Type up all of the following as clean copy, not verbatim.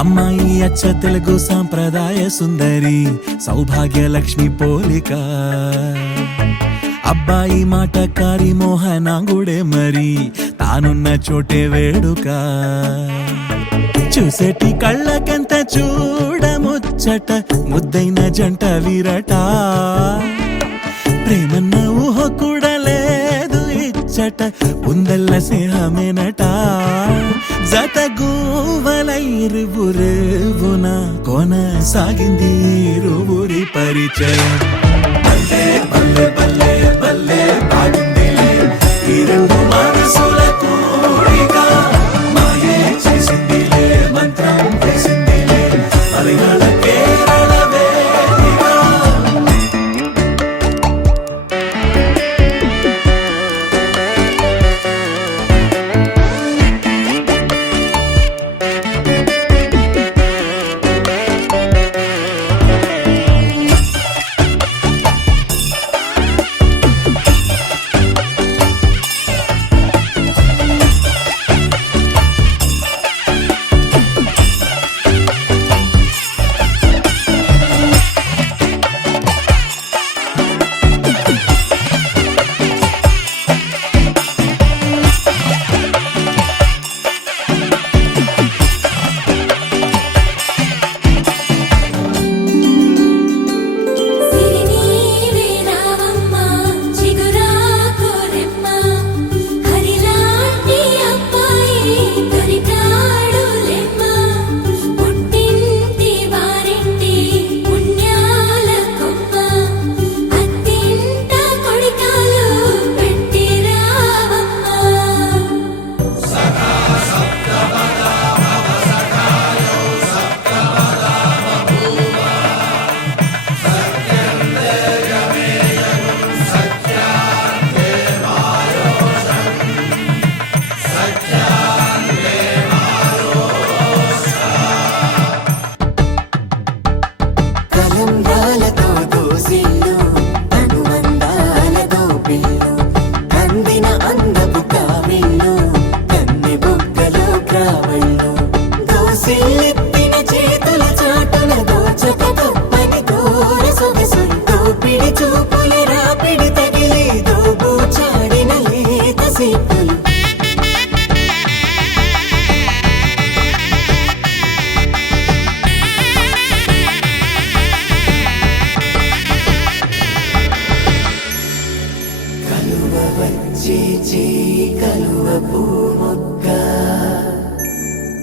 అమ్మాయి అచ్చ తెలుగు సాంప్రదాయ సుందరి సౌభాగ్య లక్ష్మి పోలిక, అబ్బాయి మాటకారి మోహనాంగుడే మరి తానున్న చోటే వేడుక. చూసేటి కళ్ళకెంత చూడముచ్చట ముద్దైన జంట వీరట, ప్రేమన్న ఊహ కూడా లేదు ఇచ్చట ఉందల్ల స్నేహమేనట. జత గూవలైరువురేవున కొనసాగింది ఇరువురి పరిచయం. బల్లే బల్లే బల్లే బల్లే బాగుందిలే ఈ రెండు మనసుల కూడిక, మాయే చేసిందిలే మంత్రం వేసిందిలే మలయాళ కేరళ వేదిక.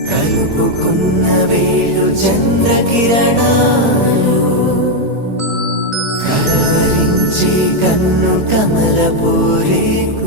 కలుపుకున్న వేలు చంద్రకిరణాలు, కలవరించి కన్ను కమల పూరేకు